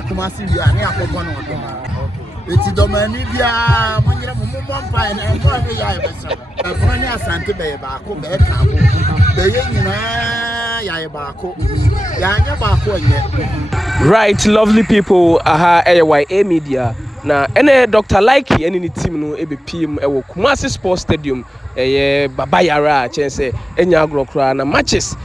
Kumasi we are near Bono. It's Domani Bia, Monyra Mumpa, and Bono and Asante Bako, Bako, Yanya Bako. Right, lovely people, AYA Media. Na ene Dr.Likee ene ni team no ebe PM ewo Kumasi Sports Stadium Baba Yara chense enya agrokra na matches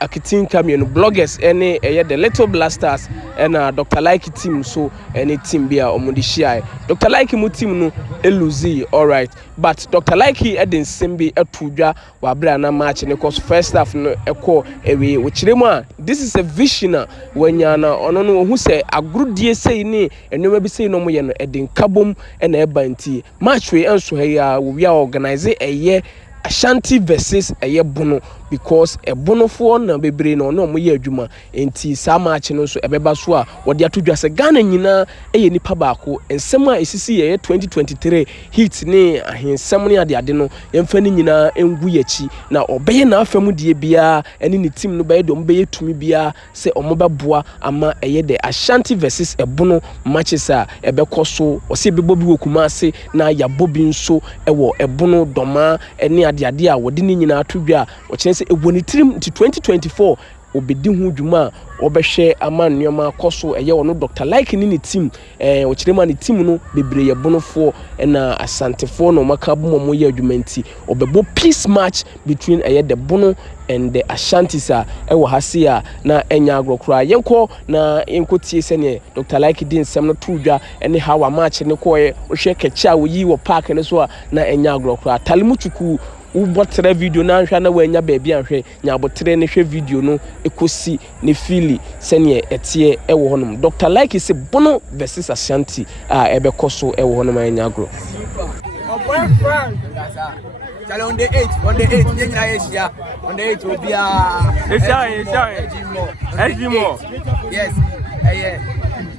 akitin kamienu bloggers ene the Little Blasters na Dr.Likee team so ene team bia omundi share Dr.Likee mu team no eluzi alright but Dr.Likee eden sembi etudwa wa bra na match ne cause first half no ekọ ewe ochiremu a this is a vision wanya na ono no hu se agrudie sei ni enoma bi sei no mo ye no eden kabom na eba nti match we enso ha ya we organize eye Ashanti versus Bono because Bono for na bebre no no mo ye adwuma enti sa match no so ebeba so a wode atodwa se Ghana nyina nipa baako ensem a esisi ye 2023 hit ne ahensem ne ade no yemfa ni nyina engu yachi na obeye na afam die bia ene ni team no beye do mbeye tumi bia se omobeboa ama de Ashanti versus Bono matches a ebekoso o se bebo bi wokumase na yabobi nso ewo Bono doma ene ade a wodi ni nyina atodwa o chense eboni tirim nti 2024 obedi hu dwuma obehwe ama nneoma koso ono Dr.Likee ni team o kirema ni team no bebre ye bonofo na asantefo no makabo mo ye adwumanti obebo peace match between the Bono and the Ashantis ewo hase na enya agrokra yenko na yenko tie sene Dr.Likee din sem no tudwa ene hawa match ne koye o hwe kecha wo yi wo park ne so na enya agrokra talimuchuku ubotre video na hwa na wanya baabi anhwe nya botre ne hwe video no ekosi ne fili sene etie ewo honum Dr.Likee se Bono versus Ashanti ebekoso ewo honum anya agro on the 8th, on the 8th will be yes,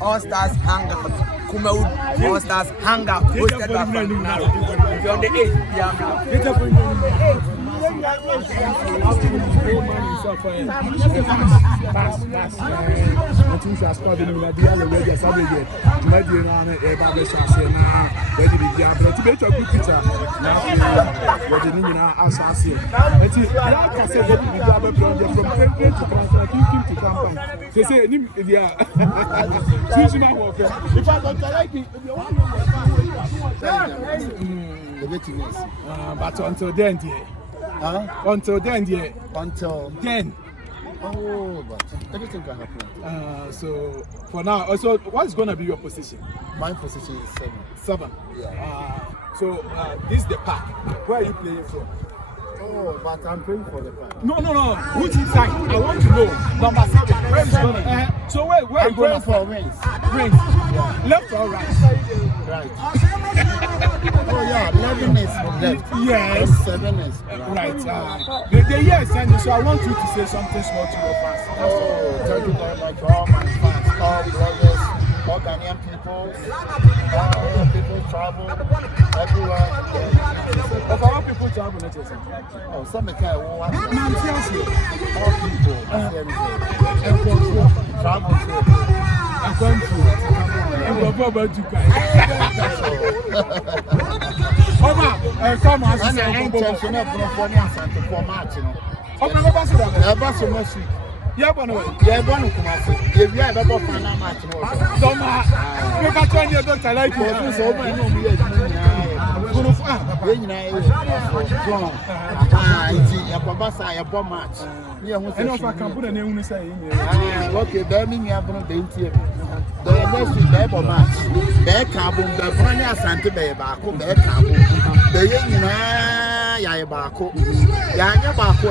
All Stars Hangout, Kumaud All Stars Hangout, hosted by on the 8th, but until then, until then, until then. Oh, but everything can happen. So for now, also, what's going to be your position? My position is 7. Yeah. So this is the park. Where are you playing from? Oh, but I'm playing for the park. No. Which side? I want to know. Number 7. Where is going? So where are you going for wings? Wings. Yeah. Left or right? Right. Oh yeah, 11 is left. Yes. 7 is right. The year is ending, so I want you to say something small to your fans. Oh, thank you very much to all my fans, all bloggers, all Ghanaian people, all people travel everywhere. Of our people travel, not yourself. Oh, some kind of all people, travel to. I'm going to. Come on, I'm intentional for Martin. Yeah, Bono Kumasi. If you have ever found a match, don't Dr.Likee. So many match. And if I can put a name, say, okay, Birmingham, you have no dainty. The next week, they have a match. They carbon, the Bono Asante Bako, they carbon. The Yara Bako, Yanya Bako,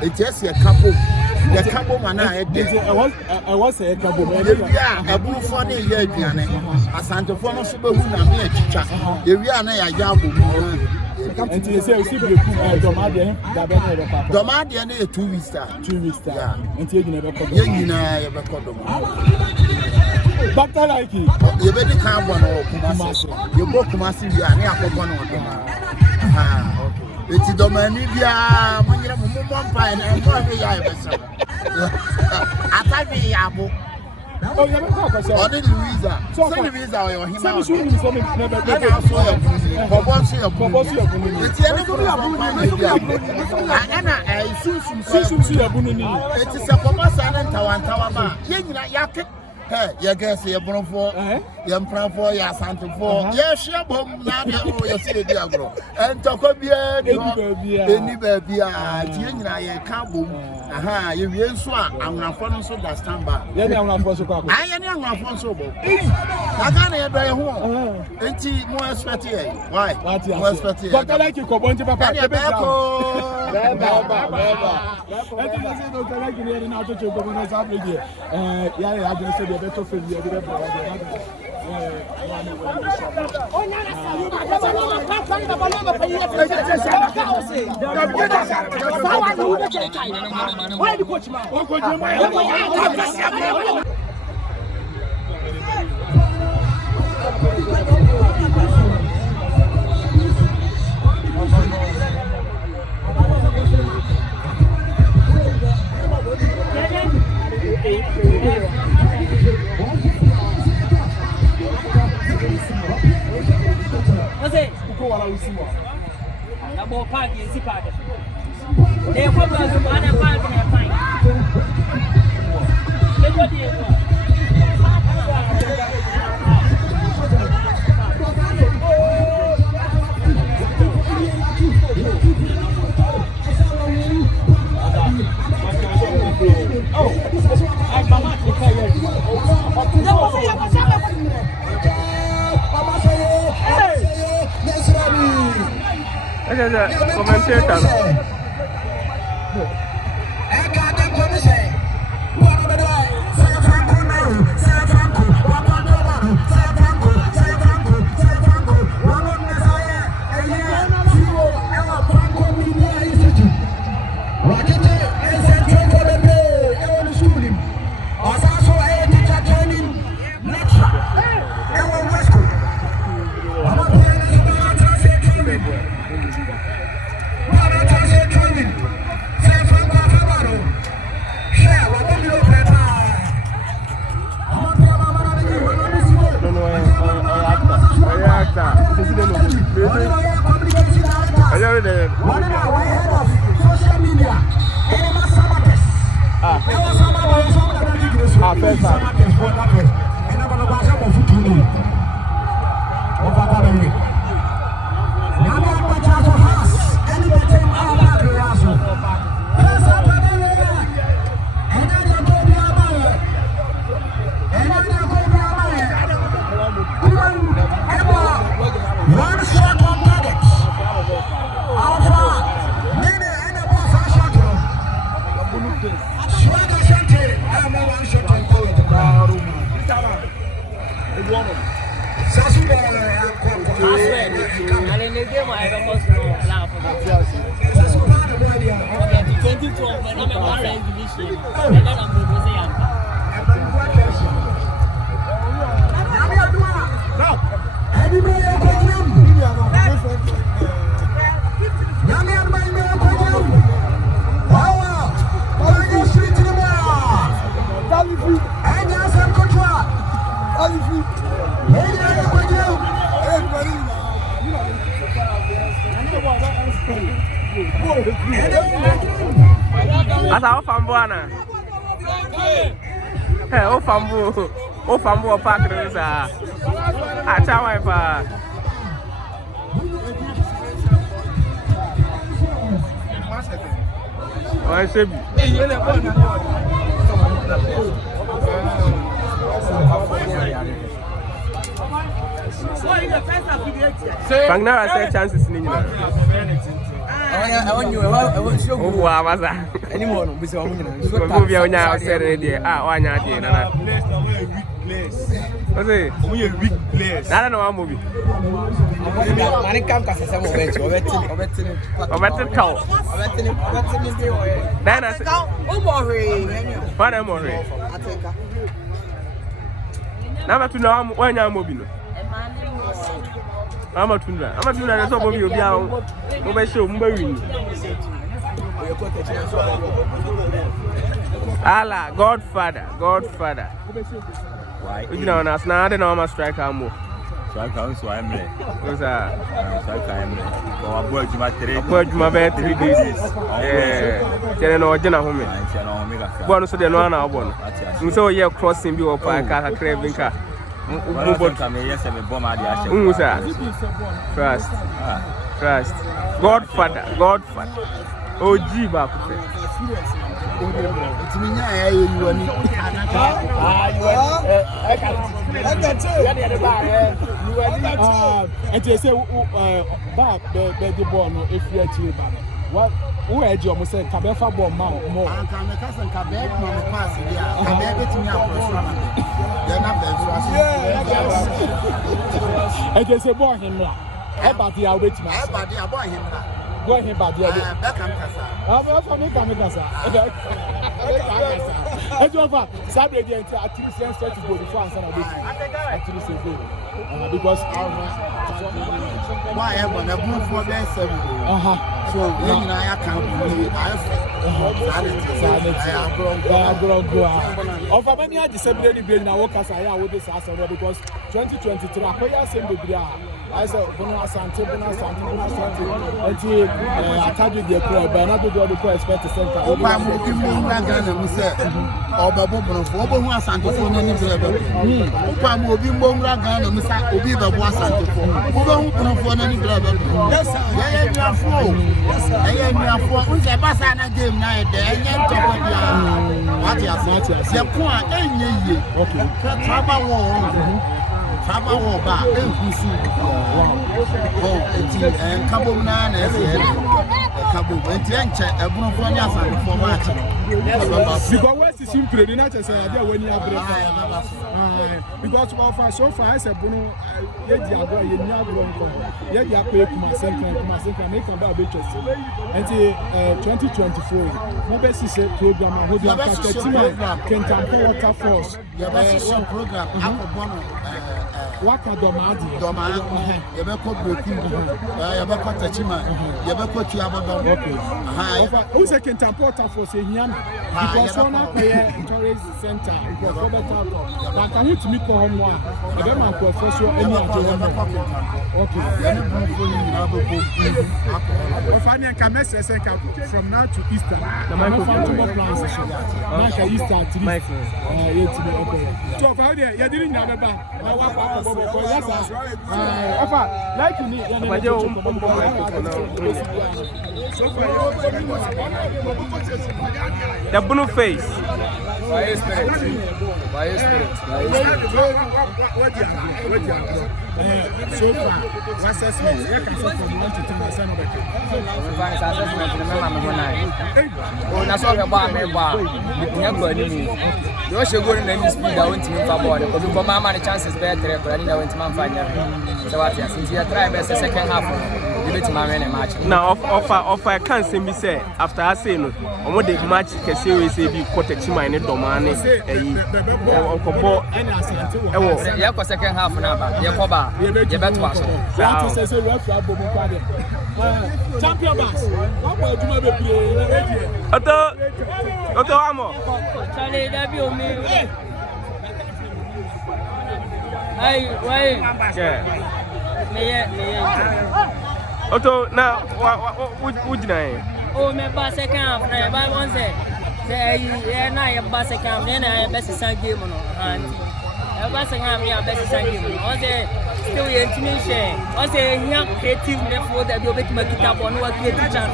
it's just a couple. The couple man, I was a couple. Yeah, a blue funny year, Asantehene super who are near Chicha. The Riana Yabu. And you say, Domadian, 2 weeks. 2 weeks. Yeah, until you never come. Dr.Likee, you better come one or Kumasi. You both Kumasi, you are near Bono. It's the Domania, Mumpa, and Yara. I thought we are. Oh, yeah, on the Louisa. So Louisa or him. Some should be for me. Never. I saw your it's the end of it is a Pomasan and Tawantawama. Yak. Hey, you guess you're born for Yampra ya Santa for yes, you're bomb now. You see the agro and Tokobia, any baby, Tina, Kabum. Aha, you will swap. I'm not from so that stand by. I am not from so. I can't have a home. Ain't more expected. Why? More expected. Dr.Likee, come on to Papa. Better for you, Fambo park is a Chawa. I should be. Pangnara said chances in I want you. I want you. Oh, was that? Anyone? We saw now said it. One idea. What's it? We a weak place. I don't know how movie. I can't cast some of it. Then I said, what am I? Now to know when I'm moving. I'm not doing that. I'm not doing that. That's all you down. Over show, Allah, Godfather. Why? You know, now I don't know how strike am. So I can't so I'm late. What's So I can't. Go aboard to my trade. Apart my bed 3 days. Then no dinner home. One so then one hour. So yeah, crossing be up a car craving car. Yes, I'm a bomb at the Trust. Godfather. OG back. It's me now. You are and they say, Bob, the Bono, if you are cheap. What? Who had you almost said, Cabefa bomb more? I can make us and Cabet, Mamma Pass, yeah. Cabet to me out. They're not there. And they say, boy, him. How about the await my body about him? Go ahead, but the other. I'm coming, Saturday at least to go to France and because why am I going for that 7? So then I can't believe of many are disseminated in our workers. I would this answer because 2023 I same degree. I said, Bono And Asante, until I told you the crowd, but not to do the crowd expect to send her. I'm looking for Ghana, we said, or Babu for Bono And Asante for any driver. I'm moving Bonga Ghana, Mr. Obi Babu Asante for Bono for any driver. Yes, I am for who's a Basana game night, the end of what you are saying. You're quite okay. Travel back, and Cabo Man as Cabo went to a Brunonia for match. Because what's the simple, the not say when you have because so far I said, Bruno, yet you are going to yet you are paying my second, make a bad bitches. Until 2024, my best is a program, who can water force. Your best program, Bono. Waka domadi, you better call breaking, you better call Tachima, you better call Tiabadon. Who's a Kentamporta for saying Yan? Because one of the tourist center, you are better talk. But I need to meet for home. I don't want to force you any of the okay. From now to Easter, the microphone plans like Easter to so for you didn't have a bad. Like you need the Bono face. By spirit. So far, what assessment? You can say from 1 to 3 percent of it. Oh, that's all about me. You should go in any speed. I went to me for more because you come the chances better, but I didn't want to find them. So what you since you try best the second half, you bet my man a match. Now, offer I can't say me say after I say no, on what the match can say we say be quarter to my net domane. Yeah, for second half now, you bet watch. Champion Bass. Otto Amo. Charlie, that be on me. Hey, wait. Yeah. Otto, now, what would you Oh, my bass second half. I once said, yeah, now your bass second, then I best game on hand. I was saying, I'm best game. I say, still, intimation. I say, young creative, therefore, that you'll make my guitar on what creative chance.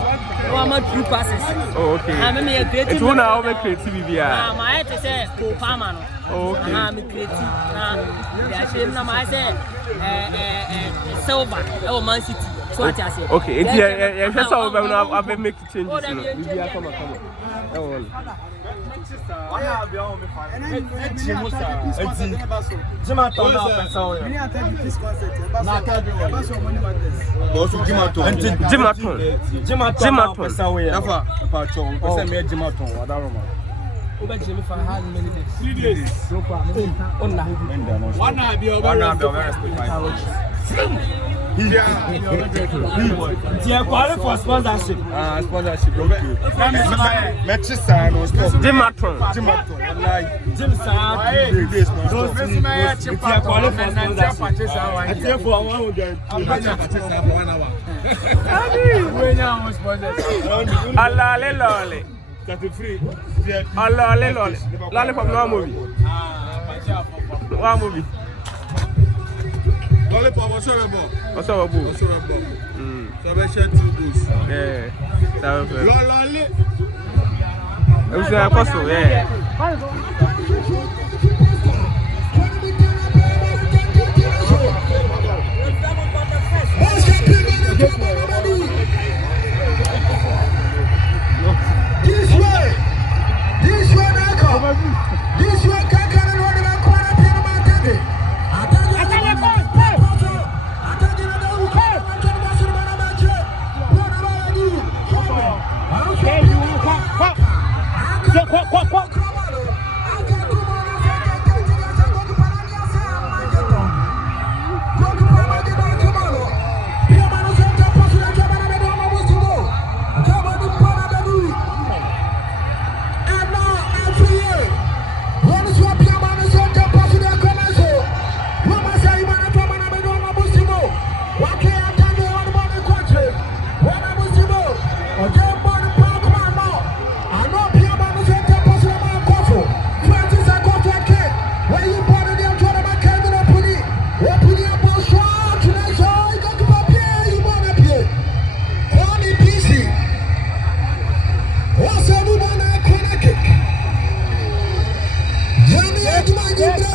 No, I'm not true passes. Oh, okay. I'm a creative. It's one hour creativity. My head is a co-palman. Okay. I'm creative. I say, silver. Oh, Man City. So what I say. Okay, it's yeah, that's how I've make changes. Oh, Yeah, qualify for sponsorship. Sponsorship. Manchester no sport. Jim Jim Sam. Yeah, qualify for sponsorship. I tell for 100. We now sponsorship. Allah lolly. 33. Allah lolly. Lollipop no movie. One movie. Lollipop was horrible. What's up, boo? So we share 2 goals. Yeah. That was Lolly. it was a apostle, yeah.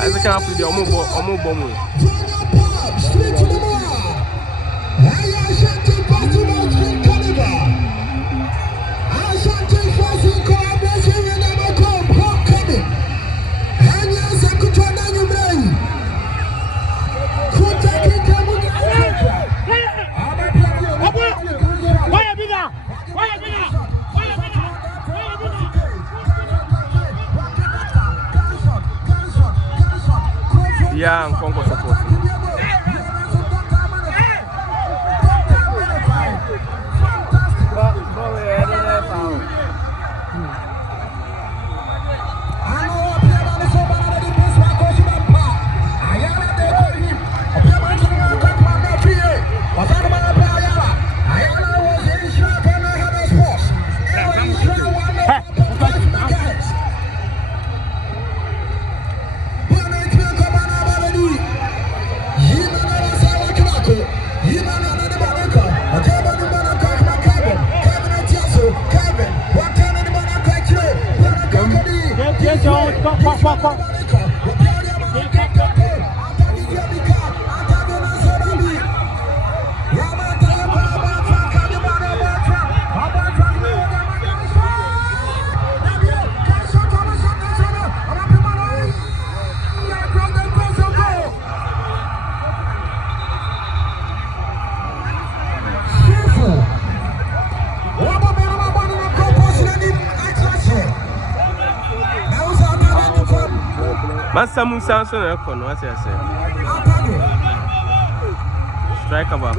As a camp with the Omo yeah, I'm Congo support. Masamu Samson Ekono, what I say? Strike about.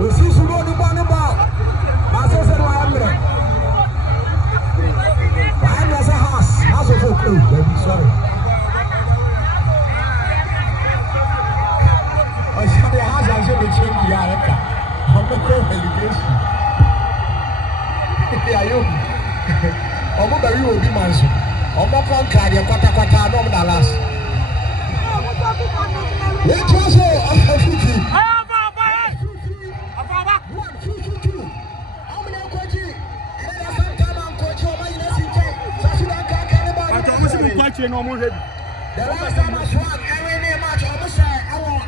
The last time I swung every name match, I must say, I want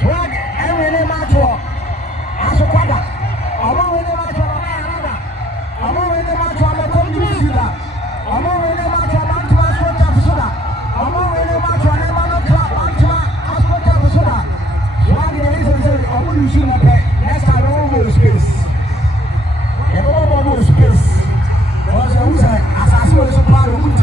swag every name match. I should come back. I want to match on another. I want to match on the computer. I want to match on my transport episode. I want to match on the man of transport episode. Swag in the reason, I want to see my pet. Next time, I want to space. I want to space. Because I was as I saw the supply of wood.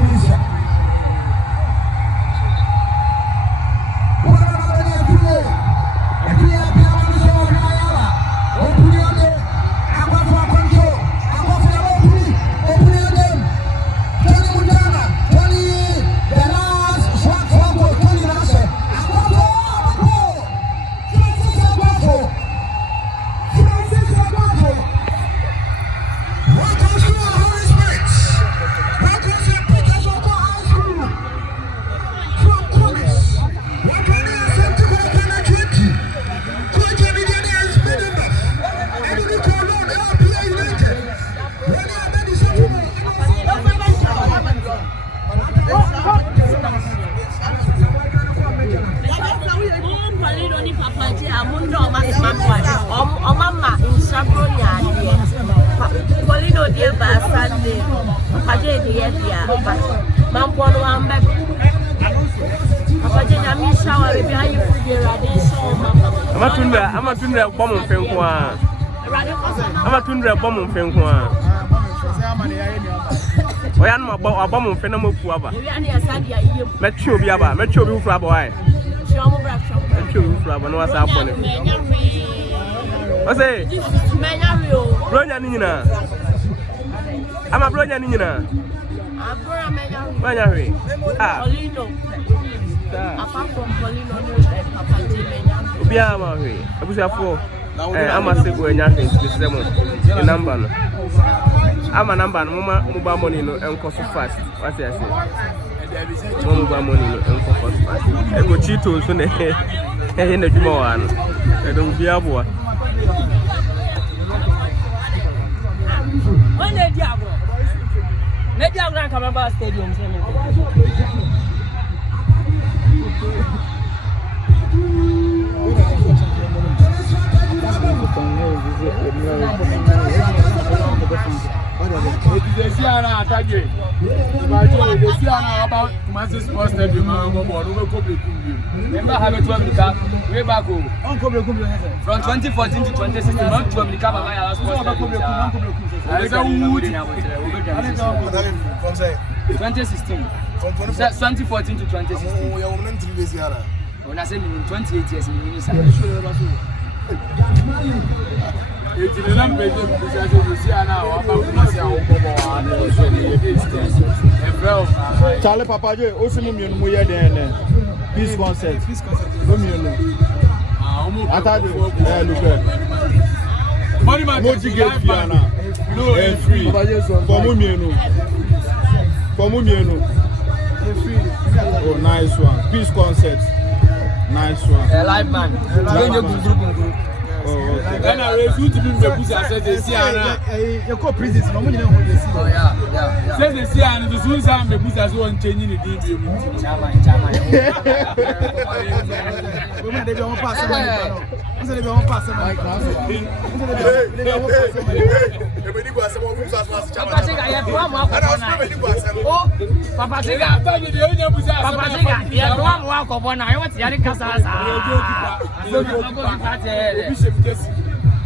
Amatundra bomb fenkwa. Amatundra bomb fenkwa. Oya no abom fe na mapu aba. Mechi obi aba, mechi obi ufura aba why? Mechi obi ufura aba no wasa abone. Ose bronya ni nyina. Ama bronya ni nyina. Abura menya hwe. Polino. Apart from Polino, Papa Menya. Obi ama hwe. Abusuafo ama sego enya hwe ntisemo. The number no. Ama number no mobile money no enko so fast. What you say? Mobile money no enko fast. E go chito so ne e na dwuma wa no. E do bi aboa. When they diabo. Maybe I'm going to come back stadium. From 2014 to 2016, not to America, but my last sports stadium. 2016. 2014 to 2016. When I said 28 years, Charlie Papa Joe, also million more than peace concert. No million. I thought look Moji get Fiana. No, and free. For Mumiano. Oh, nice one. Peace concert. Nice one. A live man. Oh, okay. Then I refuse to be the Busa said the Siana. You call prisons. Oh, yeah. Says the Siana, the Susan, the Busa one changing the DB. They don't pass the mic. They don't pass the mic. Papa Siga, you don't walk upon. I want to get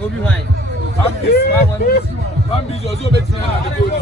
Obi why? One be your so better than the good.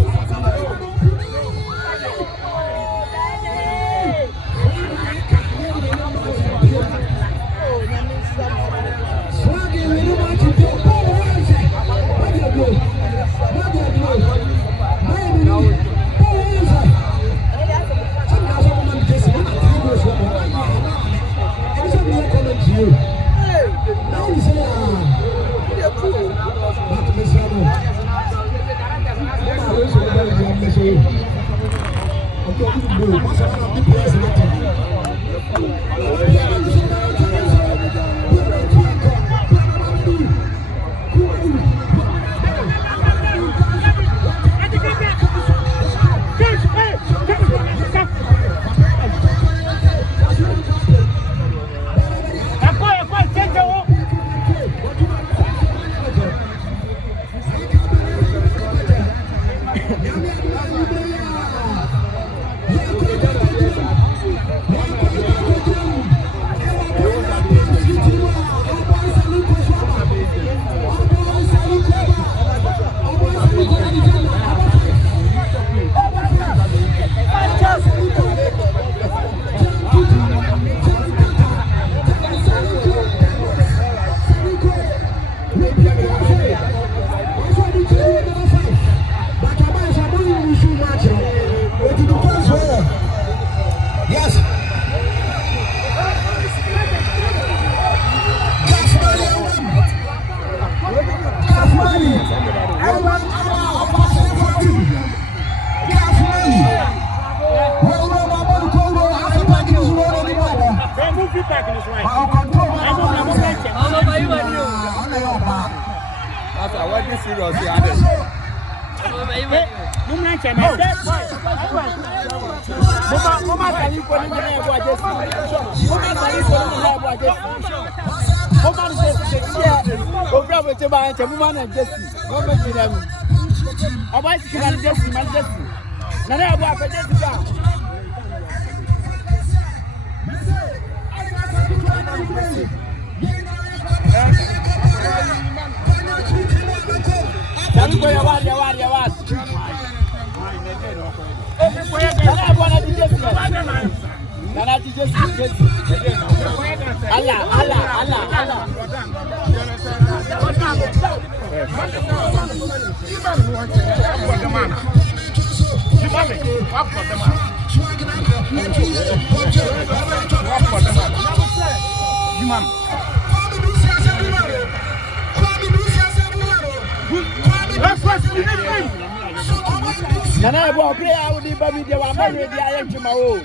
Nana ebo player wo di ba mi dia wa ma we dia ye ntuma o.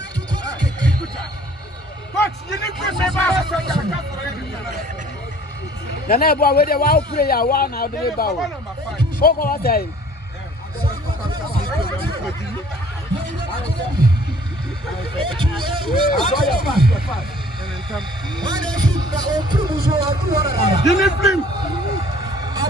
Coach, you need to say ba. Nana ebo we dia wa player wa na de ba o. Ko ko wa say. You need